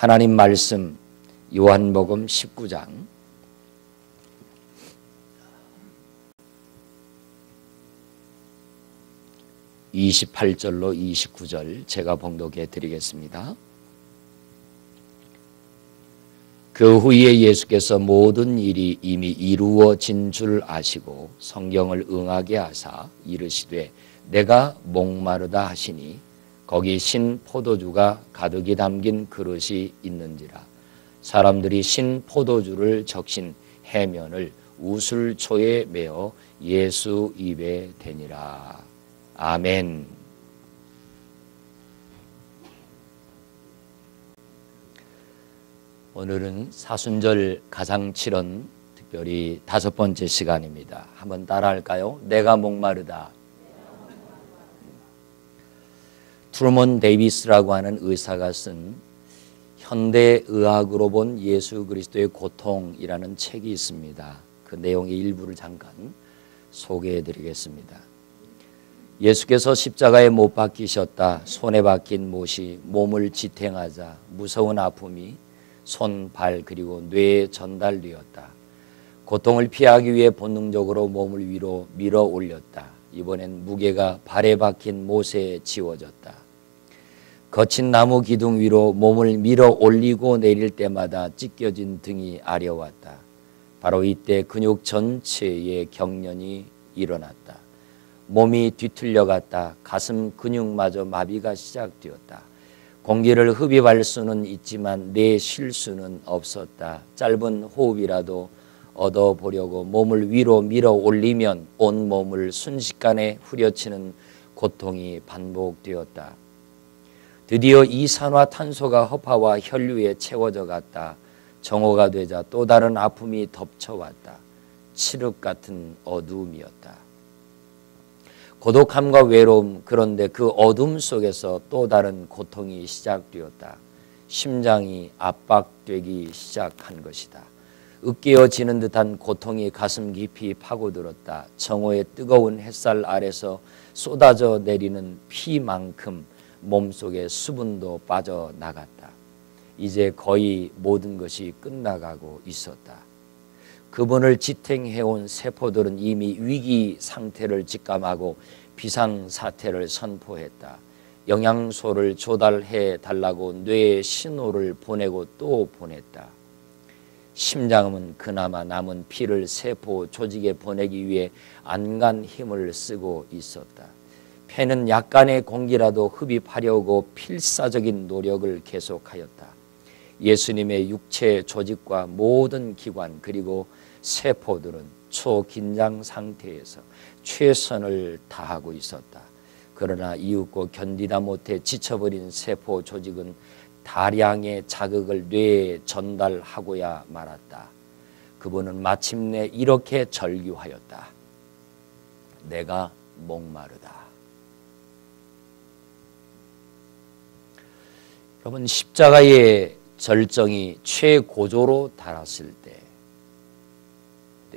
하나님 말씀 요한복음 19장 28절로 29절 제가 봉독해 드리겠습니다. 그 후에 예수께서 모든 일이 이미 이루어진 줄 아시고 성경을 응하게 하사 이르시되 내가 목마르다 하시니 거기 신 포도주가 가득히 담긴 그릇이 있는지라. 사람들이 신 포도주를 적신 해면을 우슬초에 메어 예수 입에 대니라. 아멘. 오늘은 사순절 가상칠언 특별히 5번째 시간입니다. 한번 따라할까요? 내가 목마르다. 트루먼 데이비스라고 하는 의사가 쓴 현대의학으로 본 예수 그리스도의 고통이라는 책이 있습니다. 그 내용의 일부를 잠깐 소개해 드리겠습니다. 예수께서 십자가에 못 박히셨다. 손에 박힌 못이 몸을 지탱하자 무서운 아픔이 손, 발 그리고 뇌에 전달되었다. 고통을 피하기 위해 본능적으로 몸을 위로 밀어 올렸다. 이번엔 무게가 발에 박힌 못에 지워졌다. 거친 나무 기둥 위로 몸을 밀어 올리고 내릴 때마다 찢겨진 등이 아려왔다. 바로 이때 근육 전체에 경련이 일어났다. 몸이 뒤틀려갔다. 가슴 근육마저 마비가 시작되었다. 공기를 흡입할 수는 있지만 내쉴 수는 없었다. 짧은 호흡이라도 얻어보려고 몸을 위로 밀어 올리면 온몸을 순식간에 후려치는 고통이 반복되었다. 드디어 이산화탄소가 허파와 혈류에 채워져 갔다. 정오가 되자 또 다른 아픔이 덮쳐왔다. 칠흑 같은 어두움이었다. 고독함과 외로움, 그런데 그 어둠 속에서 또 다른 고통이 시작되었다. 심장이 압박되기 시작한 것이다. 으깨어지는 듯한 고통이 가슴 깊이 파고들었다. 정오의 뜨거운 햇살 아래서 쏟아져 내리는 피만큼 몸속에 수분도 빠져나갔다. 이제 거의 모든 것이 끝나가고 있었다. 그분을 지탱해온 세포들은 이미 위기 상태를 직감하고 비상사태를 선포했다. 영양소를 조달해 달라고 뇌에 신호를 보내고 또 보냈다. 심장은 그나마 남은 피를 세포 조직에 보내기 위해 안간 힘을 쓰고 있었다. 폐는 약간의 공기라도 흡입하려고 필사적인 노력을 계속하였다. 예수님의 육체 조직과 모든 기관 그리고 세포들은 초긴장 상태에서 최선을 다하고 있었다. 그러나 이윽고 견디다 못해 지쳐버린 세포 조직은 다량의 자극을 뇌에 전달하고야 말았다. 그분은 마침내 이렇게 절규하였다. 내가 목마르다. 여러분, 십자가의 절정이 최고조로 달았을 때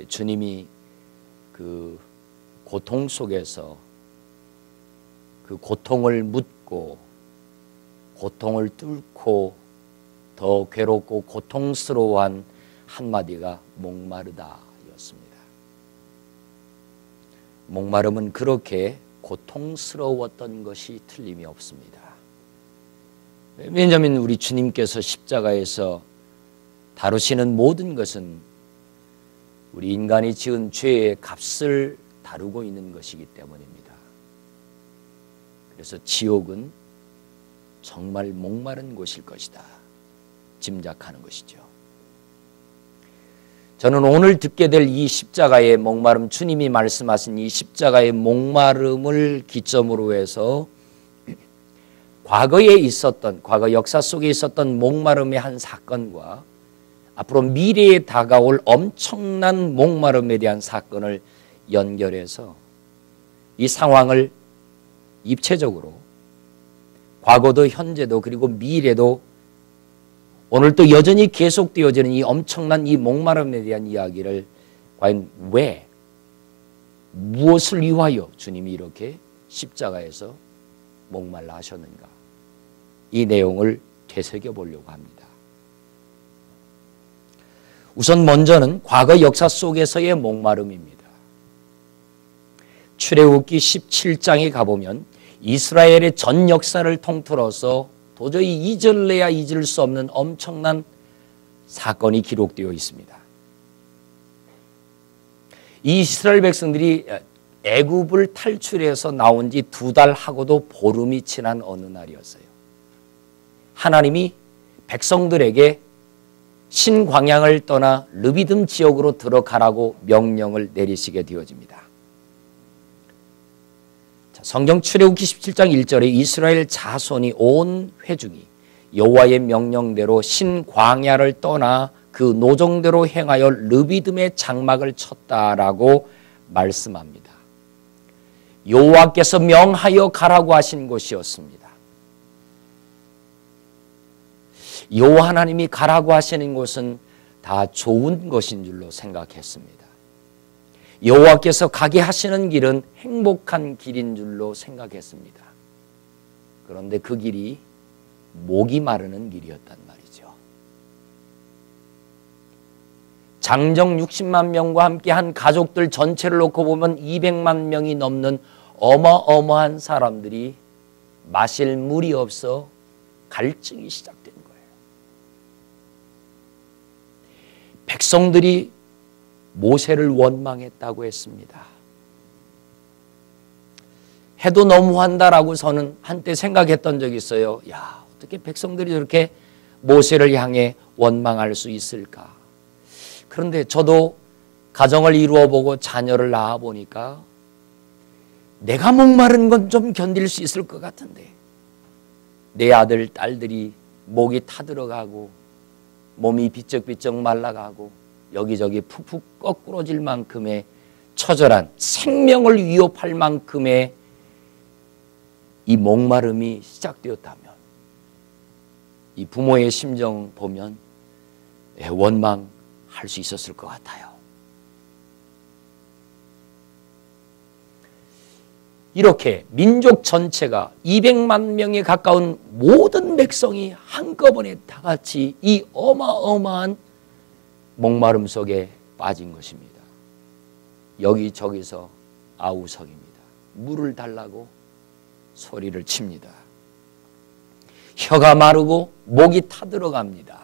주님이 그 고통 속에서 그 고통을 묻고 고통을 뚫고 더 괴롭고 고통스러워한 한마디가 목마르다 였습니다. 목마름은 그렇게 고통스러웠던 것이 틀림이 없습니다. 왜냐하면 우리 주님께서 십자가에서 다루시는 모든 것은 우리 인간이 지은 죄의 값을 다루고 있는 것이기 때문입니다. 그래서 지옥은 정말 목마른 곳일 것이다 짐작하는 것이죠. 저는 오늘 듣게 될 이 십자가의 목마름, 주님이 말씀하신 이 십자가의 목마름을 기점으로 해서 과거에 있었던, 과거 역사 속에 있었던 목마름의 한 사건과 앞으로 미래에 다가올 엄청난 목마름에 대한 사건을 연결해서 이 상황을 입체적으로 과거도 현재도 그리고 미래도 오늘도 여전히 계속되어지는 이 엄청난 이 목마름에 대한 이야기를 과연 왜, 무엇을 위하여 주님이 이렇게 십자가에서 목말라 하셨는가, 이 내용을 되새겨 보려고 합니다. 우선 먼저는 과거 역사 속에서의 목마름입니다. 출애굽기 17장에 가보면 이스라엘의 전 역사를 통틀어서 도저히 잊을래야 잊을 수 없는 엄청난 사건이 기록되어 있습니다. 이 이스라엘 백성들이 애굽을 탈출해서 나온 지 2달 하고도 보름이 지난 어느 날이었어요. 하나님이 백성들에게 신광야를 떠나 르비딤 지역으로 들어가라고 명령을 내리시게 되어집니다. 성경 출애굽기 17장 1절에 이스라엘 자손이 온 회중이 여호와의 명령대로 신광야를 떠나 그 노정대로 행하여 르비딤의 장막을 쳤다라고 말씀합니다. 여호와께서 명하여 가라고 하신 곳이었습니다. 여호와 하나님이 가라고 하시는 곳은 다 좋은 것인 줄로 생각했습니다. 여호와께서 가게 하시는 길은 행복한 길인 줄로 생각했습니다. 그런데 그 길이 목이 마르는 길이었단 말이죠. 장정 60만 명과 함께 한 가족들 전체를 놓고 보면 200만 명이 넘는 어마어마한 사람들이 마실 물이 없어 갈증이 시작된 거예요. 백성들이 모세를 원망했다고 했습니다. 해도 너무한다라고 저는 한때 생각했던 적이 있어요. 야, 어떻게 백성들이 저렇게 모세를 향해 원망할 수 있을까? 그런데 저도 가정을 이루어 보고 자녀를 낳아 보니까 내가 목마른 건 좀 견딜 수 있을 것 같은데 내 아들, 딸들이 목이 타들어가고 몸이 비쩍비쩍 말라가고 여기저기 푹푹 거꾸러질 만큼의 처절한 생명을 위협할 만큼의 이 목마름이 시작되었다면 이 부모의 심정 보면 원망할 수 있었을 것 같아요. 이렇게 민족 전체가 200만 명에 가까운 모든 백성이 한꺼번에 다 같이 이 어마어마한 목마름 속에 빠진 것입니다. 여기저기서 아우성입니다. 물을 달라고 소리를 칩니다. 혀가 마르고 목이 타들어갑니다.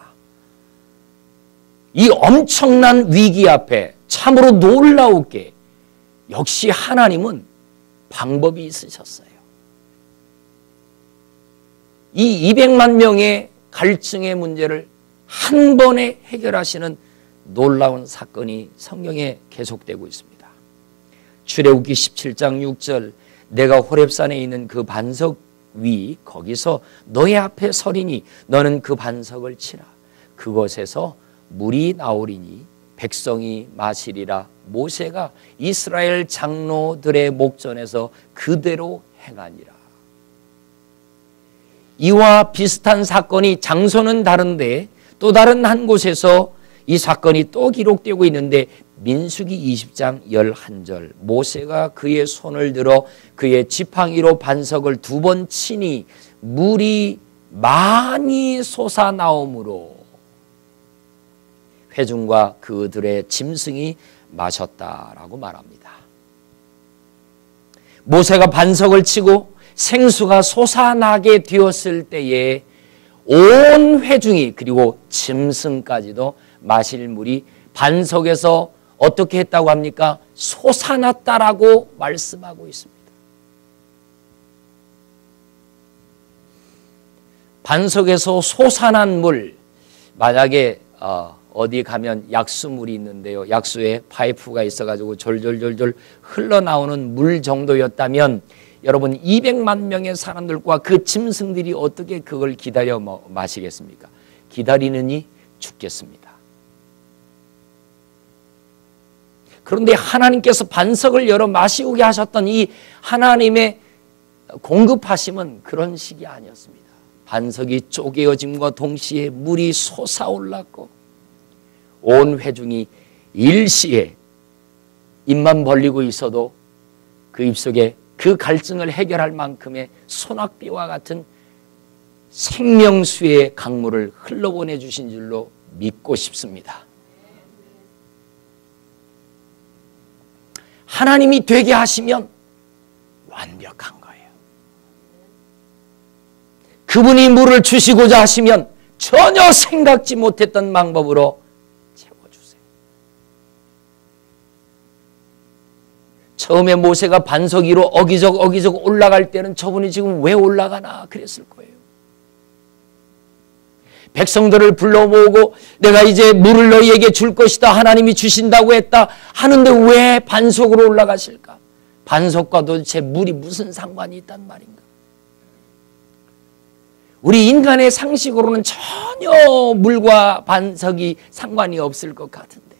이 엄청난 위기 앞에 참으로 놀라우게 역시 하나님은 방법이 있으셨어요. 이 200만 명의 갈증의 문제를 한 번에 해결하시는 놀라운 사건이 성경에 계속되고 있습니다. 출애굽기 17장 6절 내가 호렙산에 있는 그 반석 위 거기서 너의 앞에 서리니 너는 그 반석을 치라. 그곳에서 물이 나오리니 백성이 마시리라. 모세가 이스라엘 장로들의 목전에서 그대로 행하니라. 이와 비슷한 사건이 장소는 다른데 또 다른 한 곳에서 이 사건이 또 기록되고 있는데 민수기 20장 11절 모세가 그의 손을 들어 그의 지팡이로 반석을 2번 치니 물이 많이 솟아나오므로 회중과 그들의 짐승이 마셨다라고 말합니다. 모세가 반석을 치고 생수가 솟아나게 되었을 때에 온 회중이 그리고 짐승까지도 마실 물이 반석에서 어떻게 했다고 합니까? 솟아났다라고 말씀하고 있습니다. 반석에서 솟아난 물, 만약에 어디 가면 약수물이 있는데요. 약수에 파이프가 있어가지고 졸졸졸졸 흘러나오는 물 정도였다면 여러분 200만 명의 사람들과 그 짐승들이 어떻게 그걸 기다려 마시겠습니까? 기다리느니 죽겠습니다. 그런데 하나님께서 반석을 열어 마시우게 하셨던 이 하나님의 공급하심은 그런 식이 아니었습니다. 반석이 쪼개어짐과 동시에 물이 솟아올랐고 온 회중이 일시에 입만 벌리고 있어도 그 입속에 그 갈증을 해결할 만큼의 소낙비와 같은 생명수의 강물을 흘러보내 주신 줄로 믿고 싶습니다. 하나님이 되게 하시면 완벽한 거예요. 그분이 물을 주시고자 하시면 전혀 생각지 못했던 방법으로 채워주세요. 처음에 모세가 반석 위로 어기적 올라갈 때는 저분이 지금 왜 올라가나 그랬을 거예요. 백성들을 불러 모으고 내가 이제 물을 너희에게 줄 것이다, 하나님이 주신다고 했다 하는데 왜 반석으로 올라가실까? 반석과 도대체 물이 무슨 상관이 있단 말인가? 우리 인간의 상식으로는 전혀 물과 반석이 상관이 없을 것 같은데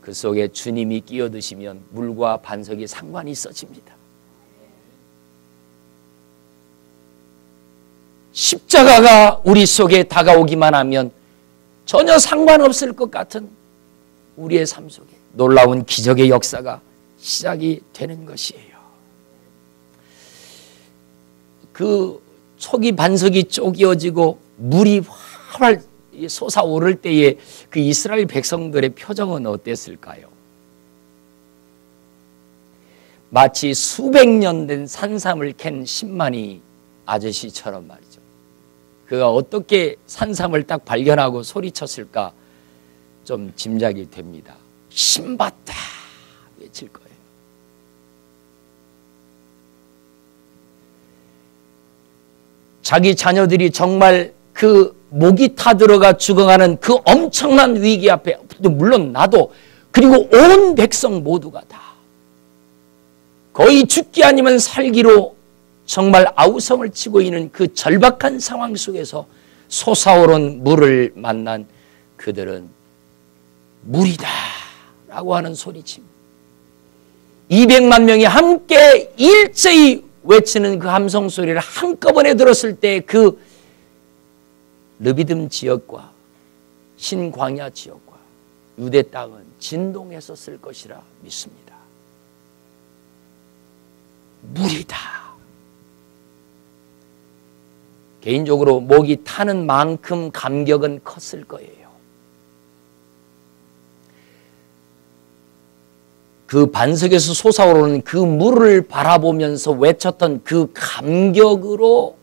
그 속에 주님이 끼어드시면 물과 반석이 상관이 있어집니다. 십자가가 우리 속에 다가오기만 하면 전혀 상관없을 것 같은 우리의 삶 속에 놀라운 기적의 역사가 시작이 되는 것이에요. 그 초기 반석이 쪼개어지고 물이 활활 솟아오를 때에 그 이스라엘 백성들의 표정은 어땠을까요? 마치 수백 년 된 산삼을 캔 신만이 아저씨처럼 말이죠. 그가 어떻게 산삼을 딱 발견하고 소리쳤을까 좀 짐작이 됩니다. 신받다 외칠 거예요. 자기 자녀들이 정말 그 목이 타들어가 죽어가는 그 엄청난 위기 앞에, 물론 나도 그리고 온 백성 모두가 다 거의 죽기 아니면 살기로 정말 아우성을 치고 있는 그 절박한 상황 속에서 솟아오른 물을 만난 그들은 물이다 라고 하는 소리칩니다. 200만 명이 함께 일제히 외치는 그 함성 소리를 한꺼번에 들었을 때 그 르비딤 지역과 신광야 지역과 유대 땅은 진동했었을 것이라 믿습니다. 물이다. 개인적으로 목이 타는 만큼 감격은 컸을 거예요. 그 반석에서 솟아오르는 그 물을 바라보면서 외쳤던 그 감격으로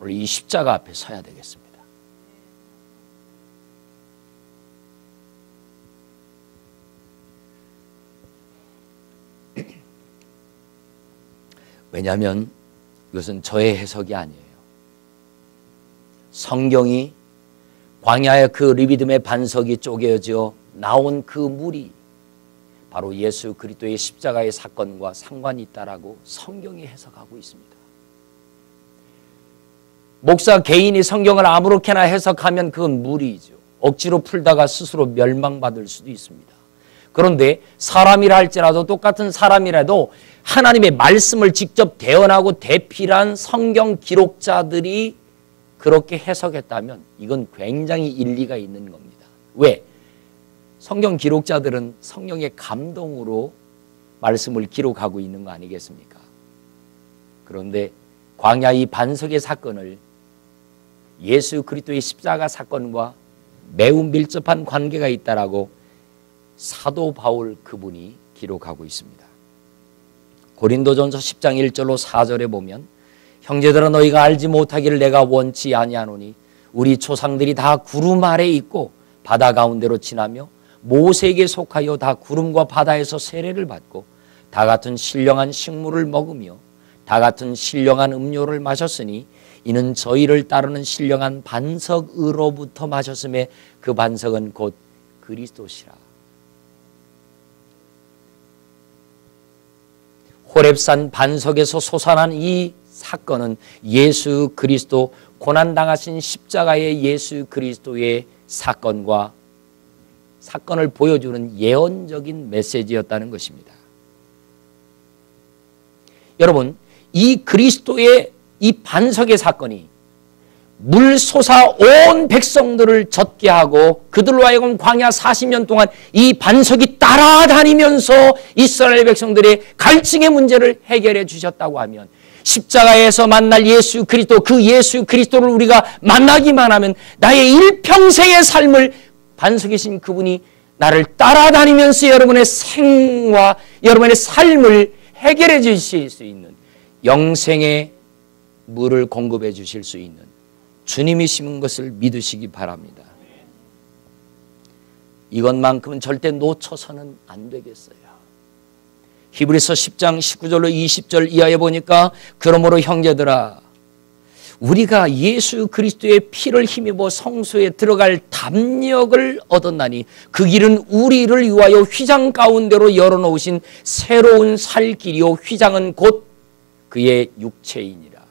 우리 이 십자가 앞에 서야 되겠습니다. 왜냐하면 이것은 저의 해석이 아니에요. 성경이 광야의 그 르비딤의 반석이 쪼개어져 나온 그 물이 바로 예수 그리스도의 십자가의 사건과 상관이 있다라고 성경이 해석하고 있습니다. 목사 개인이 성경을 아무렇게나 해석하면 그건 무리이죠. 억지로 풀다가 스스로 멸망받을 수도 있습니다. 그런데 사람이라 할지라도 똑같은 사람이라도 하나님의 말씀을 직접 대언하고 대필한 성경 기록자들이 그렇게 해석했다면 이건 굉장히 일리가 있는 겁니다. 왜? 성경 기록자들은 성령의 감동으로 말씀을 기록하고 있는 거 아니겠습니까? 그런데 광야 이 반석의 사건을 예수 그리스도의 십자가 사건과 매우 밀접한 관계가 있다라고 사도 바울 그분이 기록하고 있습니다. 고린도전서 10장 1절로 4절에 보면 형제들아 너희가 알지 못하기를 내가 원치 아니하노니 우리 조상들이 다 구름 아래 있고 바다 가운데로 지나며 모세에게 속하여 다 구름과 바다에서 세례를 받고 다 같은 신령한 식물을 먹으며 다 같은 신령한 음료를 마셨으니 이는 저희를 따르는 신령한 반석으로부터 마셨음에 그 반석은 곧 그리스도시라. 호렙산 반석에서 솟아난 이 사건은 예수 그리스도 고난당하신 십자가의 예수 그리스도의 사건과 사건을 보여주는 예언적인 메시지였다는 것입니다. 여러분, 이 그리스도의 이 반석의 사건이 물 솟아 온 백성들을 젖게 하고 그들로 하여금 광야 40년 동안 이 반석이 따라다니면서 이스라엘 백성들의 갈증의 문제를 해결해 주셨다고 하면 십자가에서 만날 예수 그리스도, 그 예수 그리스도를 우리가 만나기만 하면 나의 일평생의 삶을 반석이신 그분이 나를 따라다니면서 여러분의 생과 여러분의 삶을 해결해 주실 수 있는 영생의 물을 공급해 주실 수 있는 주님이 심은 것을 믿으시기 바랍니다. 이것만큼은 절대 놓쳐서는 안 되겠어요. 히브리서 10장 19절로 20절 이하에 보니까 그러므로 형제들아 우리가 예수 그리스도의 피를 힘입어 성소에 들어갈 담력을 얻었나니 그 길은 우리를 위하여 휘장 가운데로 열어놓으신 새로운 살 길이요 휘장은 곧 그의 육체이니라.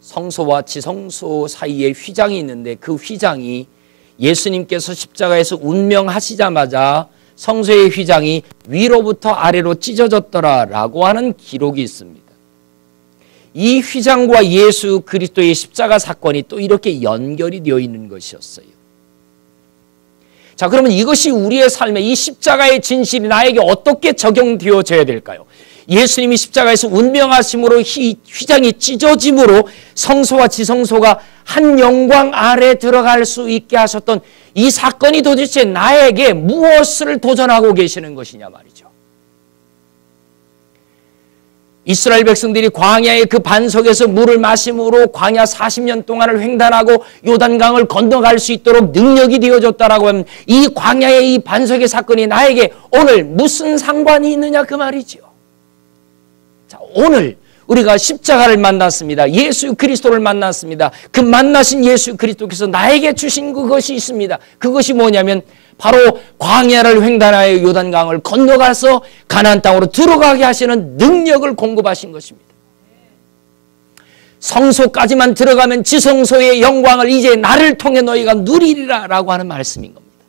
성소와 지성소 사이에 휘장이 있는데 그 휘장이 예수님께서 십자가에서 운명하시자마자 성소의 휘장이 위로부터 아래로 찢어졌더라라고 하는 기록이 있습니다. 이 휘장과 예수 그리스도의 십자가 사건이 또 이렇게 연결이 되어 있는 것이었어요. 자, 그러면 이것이 우리의 삶에 이 십자가의 진실이 나에게 어떻게 적용되어져야 될까요? 예수님이 십자가에서 운명하심으로 휘장이 찢어짐으로 성소와 지성소가 한 영광 아래 들어갈 수 있게 하셨던 이 사건이 도대체 나에게 무엇을 도전하고 계시는 것이냐 말이죠. 이스라엘 백성들이 광야의 그 반석에서 물을 마심으로 광야 40년 동안을 횡단하고 요단강을 건너갈 수 있도록 능력이 되어졌다라고 하면 이 광야의 이 반석의 사건이 나에게 오늘 무슨 상관이 있느냐 그 말이죠. 자, 오늘 우리가 십자가를 만났습니다. 예수 그리스도를 만났습니다. 그 만나신 예수 그리스도께서 나에게 주신 그것이 있습니다. 그것이 뭐냐면 바로 광야를 횡단하여 요단강을 건너가서 가나안 땅으로 들어가게 하시는 능력을 공급하신 것입니다. 성소까지만 들어가면 지성소의 영광을 이제 나를 통해 너희가 누리리라 라고 하는 말씀인 겁니다.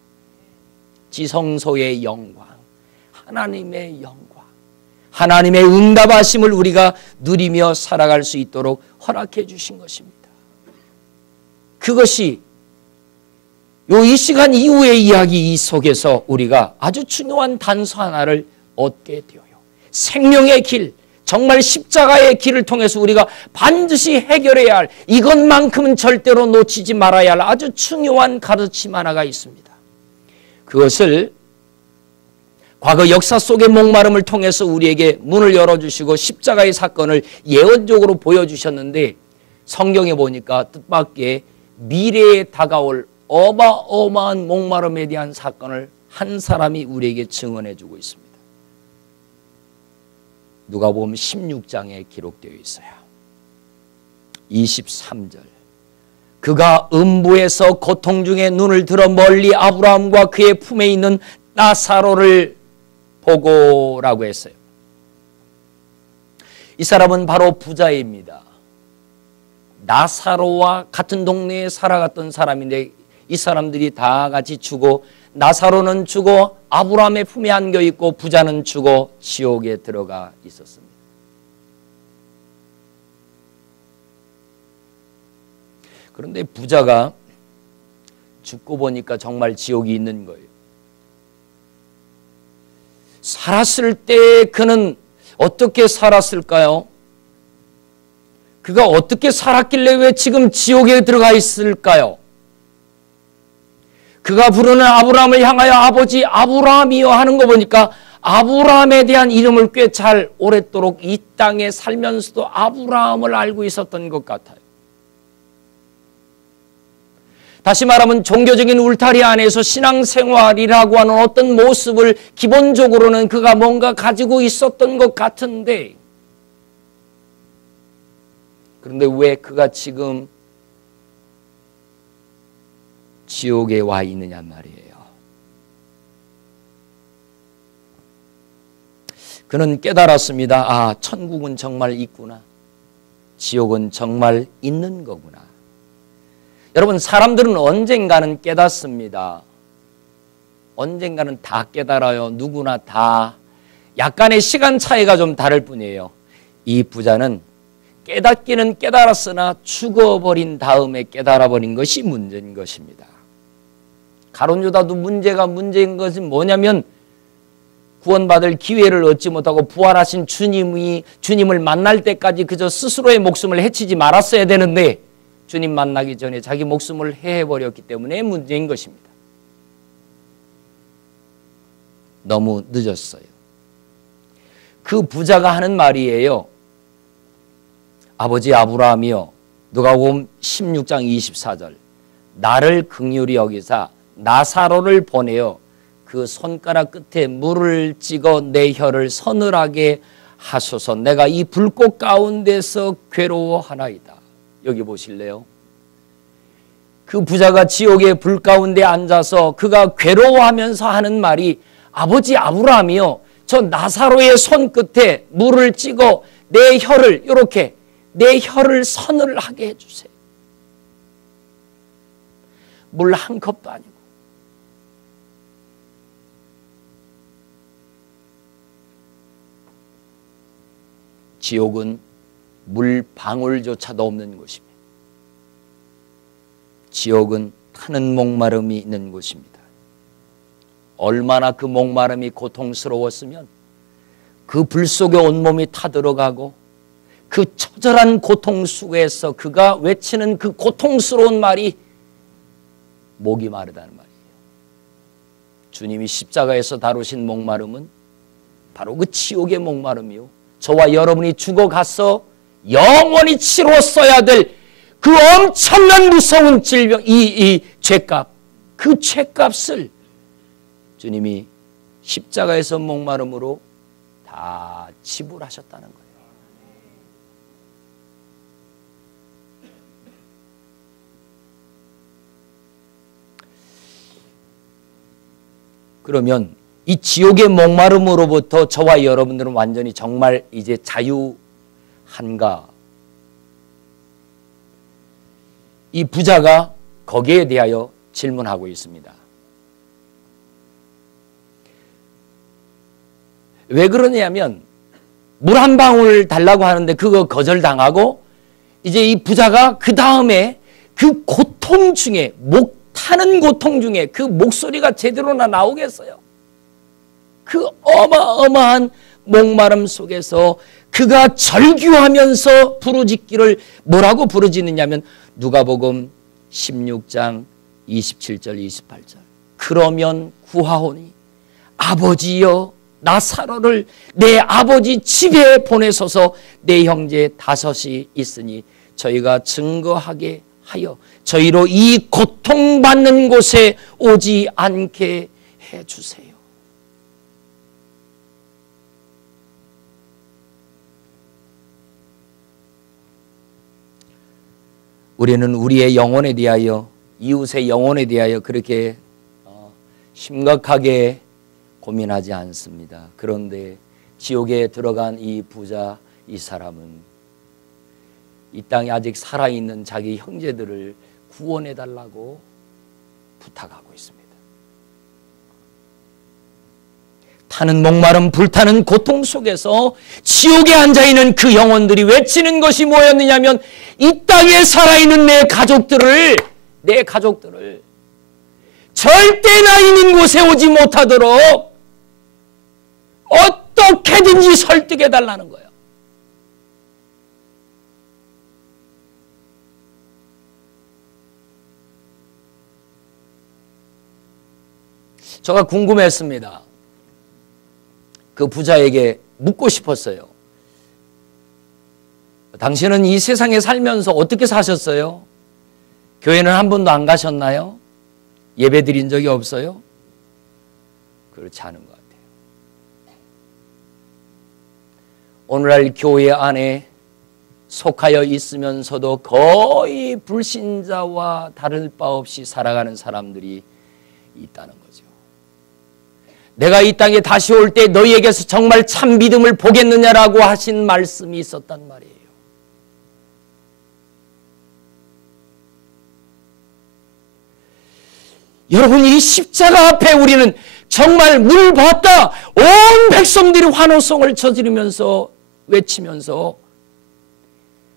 지성소의 영광, 하나님의 영광, 하나님의 응답하심을 우리가 누리며 살아갈 수 있도록 허락해 주신 것입니다. 그것이 이 시간 이후의 이야기 속에서 우리가 아주 중요한 단서 하나를 얻게 되어요. 생명의 길, 정말 십자가의 길을 통해서 우리가 반드시 해결해야 할 이것만큼은 절대로 놓치지 말아야 할 아주 중요한 가르침 하나가 있습니다. 그것을 과거 역사 속의 목마름을 통해서 우리에게 문을 열어주시고 십자가의 사건을 예언적으로 보여주셨는데 성경에 보니까 뜻밖의 미래에 다가올 어마어마한 목마름에 대한 사건을 한 사람이 우리에게 증언해 주고 있습니다. 누가복음 16장에 기록되어 있어요. 23절 그가 음부에서 고통 중에 눈을 들어 멀리 아브라함과 그의 품에 있는 나사로를 보고라고 했어요. 이 사람은 바로 부자입니다. 나사로와 같은 동네에 살아갔던 사람인데 이 사람들이 다 같이 죽고 나사로는 죽어 아브라함의 품에 안겨 있고 부자는 죽어 지옥에 들어가 있었습니다. 그런데 부자가 죽고 보니까 정말 지옥이 있는 거예요. 살았을 때 그는 어떻게 살았을까요? 그가 어떻게 살았길래 왜 지금 지옥에 들어가 있을까요? 그가 부르는 아브라함을 향하여 아버지 아브라함이여 하는 거 보니까 아브라함에 대한 이름을 꽤 잘 오랫도록 이 땅에 살면서도 아브라함을 알고 있었던 것 같아요. 다시 말하면 종교적인 울타리 안에서 신앙생활이라고 하는 어떤 모습을 기본적으로는 그가 뭔가 가지고 있었던 것 같은데 그런데 왜 그가 지금 지옥에 와 있느냐 말이에요. 그는 깨달았습니다. 아, 천국은 정말 있구나. 지옥은 정말 있는 거구나. 여러분, 사람들은 언젠가는 깨닫습니다. 언젠가는 다 깨달아요. 누구나 다. 약간의 시간 차이가 좀 다를 뿐이에요. 이 부자는 깨닫기는 깨달았으나 죽어버린 다음에 깨달아버린 것이 문제인 것입니다. 가룟 유다도 문제인 것은 뭐냐면 구원받을 기회를 얻지 못하고 부활하신 주님을 만날 때까지 그저 스스로의 목숨을 해치지 말았어야 되는데 주님 만나기 전에 자기 목숨을 해버렸기 때문에 문제인 것입니다. 너무 늦었어요. 그 부자가 하는 말이에요. 아버지 아브라함이여, 누가복음 16장 24절, 나를 긍휼히 여기사 나사로를 보내어 그 손가락 끝에 물을 찍어 내 혀를 서늘하게 하소서. 내가 이 불꽃 가운데서 괴로워하나이다. 여기 보실래요? 그 부자가 지옥의 불 가운데 앉아서 그가 괴로워하면서 하는 말이, 아버지 아브라함이요, 저 나사로의 손끝에 물을 찍어 내 혀를, 이렇게 내 혀를 서늘하게 해주세요. 물 한 컵도 아니고. 지옥은 물 방울조차도 없는 곳입니다. 지옥은 타는 목마름이 있는 곳입니다. 얼마나 그 목마름이 고통스러웠으면 그 불 속에 온몸이 타들어가고 그 처절한 고통 속에서 그가 외치는 그 고통스러운 말이 목이 마르다는 말이에요. 주님이 십자가에서 다루신 목마름은 바로 그 지옥의 목마름이요, 저와 여러분이 죽어가서 영원히 치렀어야 될 그 엄청난 무서운 질병, 이 죄값, 그 죄값을 주님이 십자가에서 목마름으로 다 지불하셨다는 거예요. 그러면 이 지옥의 목마름으로부터 저와 여러분들은 완전히 정말 이제 자유한가? 이 부자가 거기에 대하여 질문하고 있습니다. 왜 그러냐면 물 한 방울 달라고 하는데 그거 거절당하고, 이제 이 부자가 그 다음에 그 고통 중에, 목 타는 고통 중에 그 목소리가 제대로나 나오겠어요? 그 어마어마한 목마름 속에서 그가 절규하면서 부르짖기를 뭐라고 부르짖느냐면 누가복음 16장 27절 28절, 그러면 구하오니 아버지여 나사로를 내 아버지 집에 보내소서. 내 형제 5이 있으니 저희가 증거하게 하여 저희로 이 고통받는 곳에 오지 않게 해주세요. 우리는 우리의 영혼에 대하여, 이웃의 영혼에 대하여 그렇게 심각하게 고민하지 않습니다. 그런데 지옥에 들어간 이 부자, 이 사람은 이 땅에 아직 살아있는 자기 형제들을 구원해달라고 부탁하고 있습니다. 타는 목마름, 불타는 고통 속에서 지옥에 앉아있는 그 영혼들이 외치는 것이 뭐였느냐면, 이 땅에 살아있는 내 가족들을 절대 나 있는 곳에 오지 못하도록 어떻게든지 설득해달라는 거예요. 제가 궁금했습니다. 그 부자에게 묻고 싶었어요. 당신은 이 세상에 살면서 어떻게 사셨어요? 교회는 한 번도 안 가셨나요? 예배 드린 적이 없어요? 그렇지 않은 것 같아요. 오늘날 교회 안에 속하여 있으면서도 거의 불신자와 다를 바 없이 살아가는 사람들이 있다는 거죠. 내가 이 땅에 다시 올 때 너희에게서 정말 참 믿음을 보겠느냐라고 하신 말씀이 있었단 말이에요. 여러분, 이 십자가 앞에 우리는 정말 물 받다 온 백성들이 환호성을 저지르면서 외치면서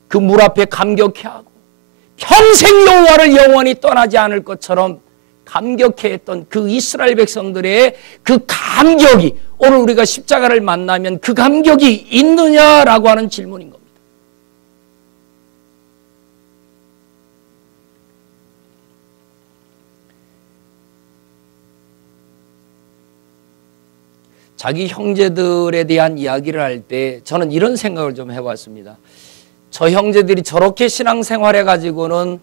그 물 앞에 감격해하고 평생 여호와를 영원히 떠나지 않을 것처럼 감격해했던 그 이스라엘 백성들의 그 감격이, 오늘 우리가 십자가를 만나면 그 감격이 있느냐라고 하는 질문인 겁니다. 자기 형제들에 대한 이야기를 할 때 저는 이런 생각을 좀 해봤습니다. 저 형제들이 저렇게 신앙생활 해가지고는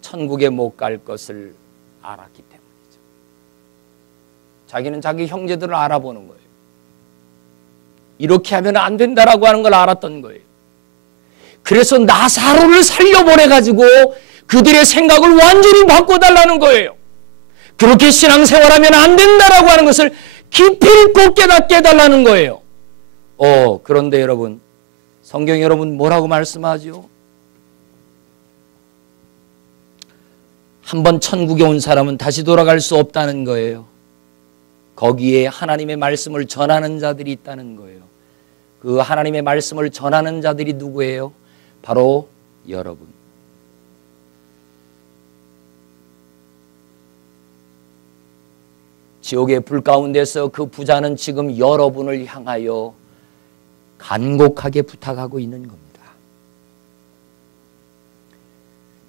천국에 못 갈 것을 알았기 때문이죠. 자기는 자기 형제들을 알아보는 거예요. 이렇게 하면 안 된다라고 하는 걸 알았던 거예요. 그래서 나사로를 살려보내가지고 그들의 생각을 완전히 바꿔달라는 거예요. 그렇게 신앙생활하면 안 된다라고 하는 것을 깊이 있고 깨닫게 해달라는 거예요. 그런데 여러분, 성경 여러분 뭐라고 말씀하죠? 한번 천국에 온 사람은 다시 돌아갈 수 없다는 거예요. 거기에 하나님의 말씀을 전하는 자들이 있다는 거예요. 그 하나님의 말씀을 전하는 자들이 누구예요? 바로 여러분. 지옥의 불 가운데서 그 부자는 지금 여러분을 향하여 간곡하게 부탁하고 있는 겁니다.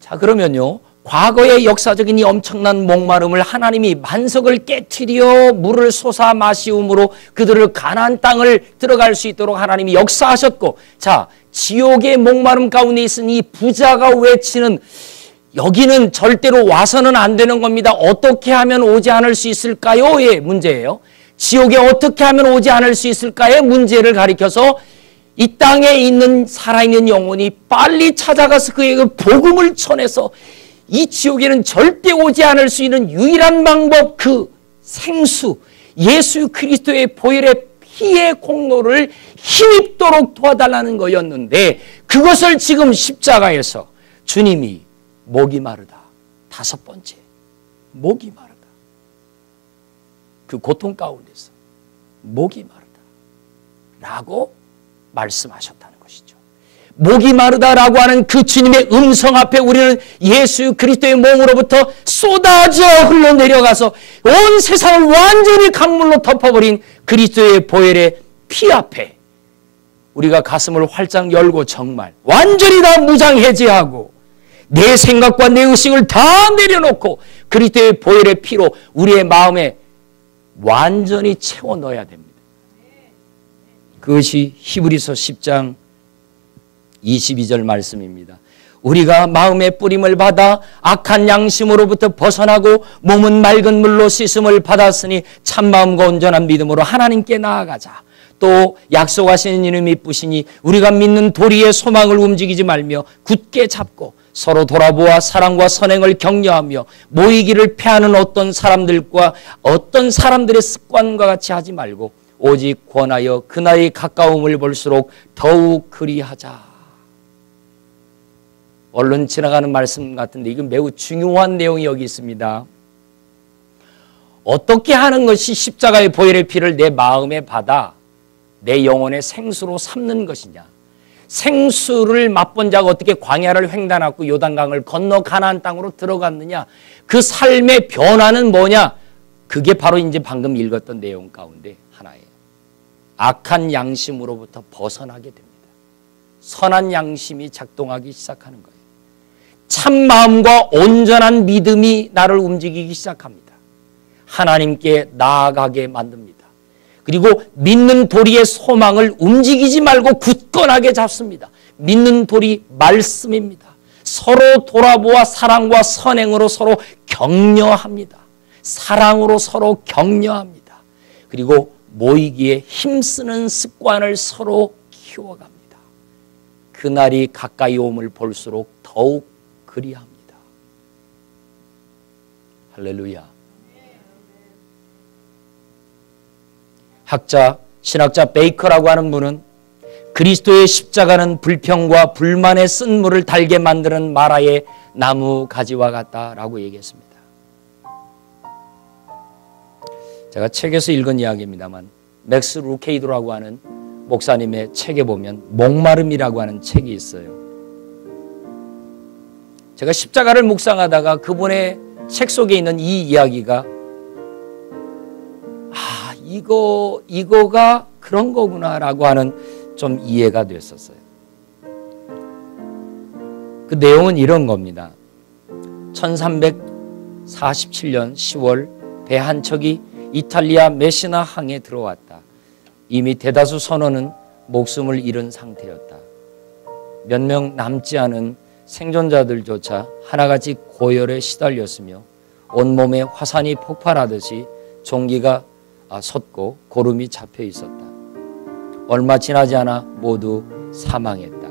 자, 그러면요, 과거의 역사적인 이 엄청난 목마름을 하나님이 만석을 깨트려 물을 솟아 마시움으로 그들을 가나안 땅을 들어갈 수 있도록 하나님이 역사하셨고, 자, 지옥의 목마름 가운데 있은 이 부자가 외치는 여기는 절대로 와서는 안 되는 겁니다. 어떻게 하면 오지 않을 수 있을까요?의 문제예요. 지옥에 어떻게 하면 오지 않을 수 있을까의 문제를 가리켜서 이 땅에 있는 살아있는 영혼이 빨리 찾아가서 그에게 복음을 전해서 이 지옥에는 절대 오지 않을 수 있는 유일한 방법, 그 생수 예수 그리스도의 보혈의 피의 공로를 힘입도록 도와달라는 거였는데, 그것을 지금 십자가에서 주님이 목이 마르다, 다섯 번째 목이 마르다, 그 고통 가운데서 목이 마르다 라고 말씀하셨다는 것이죠. 목이 마르다라고 하는 그 주님의 음성 앞에 우리는 예수 그리스도의 몸으로부터 쏟아져 흘러내려가서 온 세상을 완전히 강물로 덮어버린 그리스도의 보혈의 피 앞에 우리가 가슴을 활짝 열고 정말 완전히 다 무장해제하고 내 생각과 내 의식을 다 내려놓고 그리스도의 보혈의 피로 우리의 마음에 완전히 채워 넣어야 됩니다. 그것이 히브리서 10장 22절 말씀입니다. 우리가 마음의 뿌림을 받아 악한 양심으로부터 벗어나고 몸은 맑은 물로 씻음을 받았으니 참마음과 온전한 믿음으로 하나님께 나아가자. 또 약속하시는 이는 믿으시니 우리가 믿는 도리의 소망을 움직이지 말며 굳게 잡고 서로 돌아보아 사랑과 선행을 격려하며 모이기를 패하는 어떤 사람들과 어떤 사람들의 습관과 같이 하지 말고 오직 권하여 그날의 가까움을 볼수록 더욱 그리하자. 얼른 지나가는 말씀 같은데 이건 매우 중요한 내용이 여기 있습니다. 어떻게 하는 것이 십자가의 보혈의 피를 내 마음에 받아 내 영혼의 생수로 삼는 것이냐. 생수를 맛본 자가 어떻게 광야를 횡단하고 요단강을 건너 가나안 땅으로 들어갔느냐. 그 삶의 변화는 뭐냐. 그게 바로 이제 방금 읽었던 내용 가운데 하나예요. 악한 양심으로부터 벗어나게 됩니다. 선한 양심이 작동하기 시작하는 거예요. 참 마음과 온전한 믿음이 나를 움직이기 시작합니다. 하나님께 나아가게 만듭니다. 그리고 믿는 도리의 소망을 움직이지 말고 굳건하게 잡습니다. 믿는 도리 말씀입니다. 서로 돌아보아 사랑과 선행으로 서로 격려합니다. 사랑으로 서로 격려합니다. 그리고 모이기에 힘쓰는 습관을 서로 키워갑니다. 그날이 가까이 옴을 볼수록 더욱 그리합니다. 할렐루야. 신학자 베이커라고 하는 분은 그리스도의 십자가는 불평과 불만의 쓴물을 달게 만드는 마라의 나무 가지와 같다라고 얘기했습니다. 제가 책에서 읽은 이야기입니다만 맥스 루케이도라고 하는 목사님의 책에 보면 목마름이라고 하는 책이 있어요. 제가 십자가를 묵상하다가 그분의 책 속에 있는 이 이야기가 이거가 그런 거구나라고 하는 좀 이해가 됐었어요. 그 내용은 이런 겁니다. 1347년 10월 배 한 척이 이탈리아 메시나 항에 들어왔다. 이미 대다수 선원은 목숨을 잃은 상태였다. 몇 명 남지 않은 생존자들조차 하나같이 고열에 시달렸으며 온몸에 화산이 폭발하듯이 종기가 솟고 고름이 잡혀 있었다. 얼마 지나지 않아 모두 사망했다.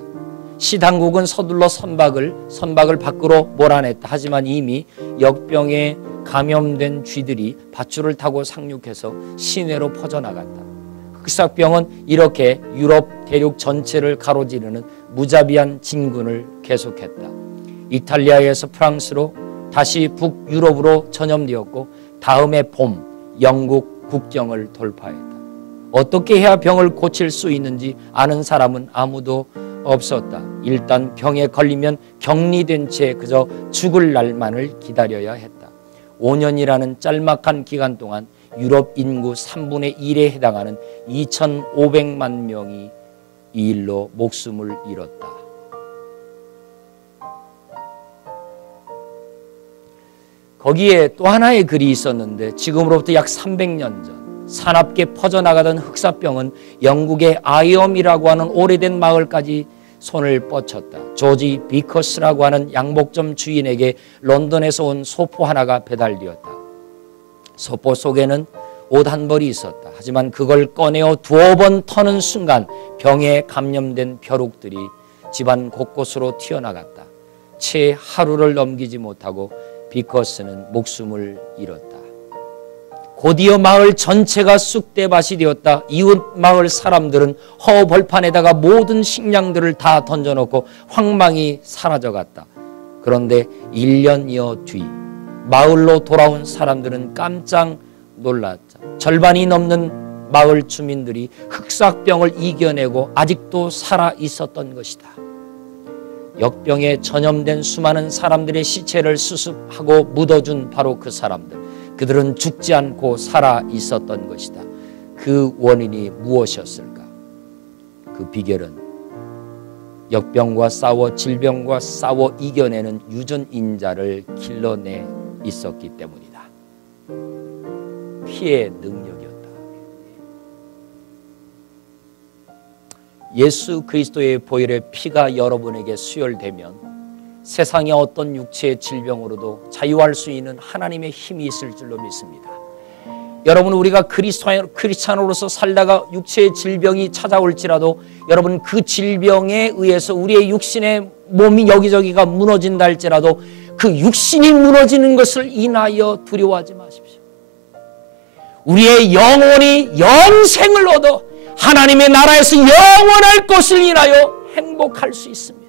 시 당국은 서둘러 선박을 밖으로 몰아냈다. 하지만 이미 역병에 감염된 쥐들이 밧줄을 타고 상륙해서 시내로 퍼져나갔다. 흑사병은 이렇게 유럽 대륙 전체를 가로지르는 무자비한 진군을 계속했다. 이탈리아에서 프랑스로 다시 북유럽으로 전염되었고 다음해 봄 영국 국경을 돌파했다. 어떻게 해야 병을 고칠 수 있는지 아는 사람은 아무도 없었다. 일단 병에 걸리면 격리된 채 그저 죽을 날만을 기다려야 했다. 5년이라는 짤막한 기간 동안 유럽 인구 3분의 1에 해당하는 2,500만 명이 이 일로 목숨을 잃었다. 거기에 또 하나의 글이 있었는데 지금으로부터 약 300년 전 사납게 퍼져나가던 흑사병은 영국의 아이엄이라고 하는 오래된 마을까지 손을 뻗쳤다. 조지 비커스라고 하는 양복점 주인에게 런던에서 온 소포 하나가 배달되었다. 소포 속에는 옷 한 벌이 있었다. 하지만 그걸 꺼내어 두어 번 터는 순간 병에 감염된 벼룩들이 집안 곳곳으로 튀어나갔다. 채 하루를 넘기지 못하고 비커스는 목숨을 잃었다. 곧이어 마을 전체가 쑥대밭이 되었다. 이웃 마을 사람들은 허벌판에다가 모든 식량들을 다 던져놓고 황망히 사라져갔다. 그런데 1년여 뒤 마을로 돌아온 사람들은 깜짝 놀랐다. 절반이 넘는 마을 주민들이 흑사병을 이겨내고 아직도 살아 있었던 것이다. 역병에 전염된 수많은 사람들의 시체를 수습하고 묻어준 바로 그 사람들. 그들은 죽지 않고 살아 있었던 것이다. 그 원인이 무엇이었을까? 그 비결은 역병과 싸워 질병과 싸워 이겨내는 유전인자를 길러내 있었기 때문이다. 피의 능력이었다. 예수 그리스도의 보혈의 피가 여러분에게 수혈되면 세상의 어떤 육체의 질병으로도 자유할 수 있는 하나님의 힘이 있을 줄로 믿습니다. 여러분, 우리가 크리스찬으로서 살다가 육체의 질병이 찾아올지라도 여러분 그 질병에 의해서 우리의 육신의 몸이 여기저기가 무너진다 할지라도 그 육신이 무너지는 것을 인하여 두려워하지 마십시오. 우리의 영혼이 영생을 얻어 하나님의 나라에서 영원할 것을 인하여 행복할 수 있습니다.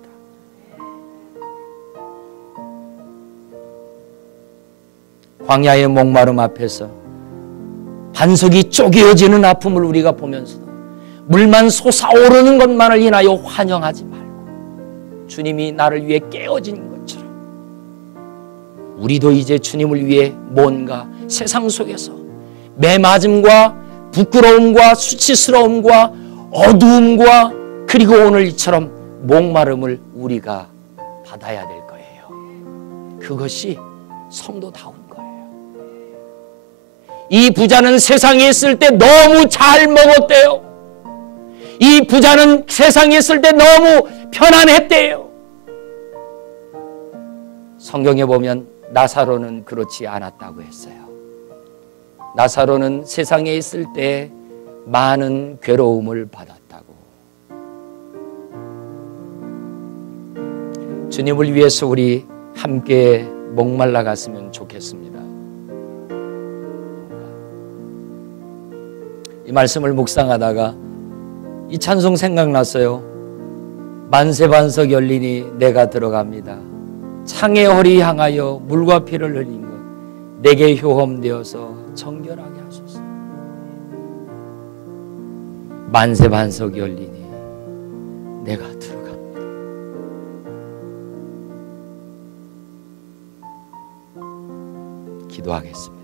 광야의 목마름 앞에서 반석이 쪼개어지는 아픔을 우리가 보면서도 물만 솟아오르는 것만을 인하여 환영하지 말고 주님이 나를 위해 깨어진 것처럼 우리도 이제 주님을 위해 뭔가 세상 속에서 매맞음과 부끄러움과 수치스러움과 어두움과 그리고 오늘 이처럼 목마름을 우리가 받아야 될 거예요. 그것이 성도다운 거예요. 이 부자는 세상에 있을 때 너무 잘 먹었대요. 이 부자는 세상에 있을 때 너무 편안했대요. 성경에 보면 나사로는 그렇지 않았다고 했어요. 나사로는 세상에 있을 때 많은 괴로움을 받았다고. 주님을 위해서 우리 함께 목말라 갔으면 좋겠습니다. 이 말씀을 묵상하다가 이 찬송 생각났어요. 만세반석 열리니 내가 들어갑니다. 창의 허리 향하여 물과 피를 흘린 것 내게 효험되어서 정결하게 하소서. 만세반석 열리니 내가 들어갑니다. 기도하겠습니다.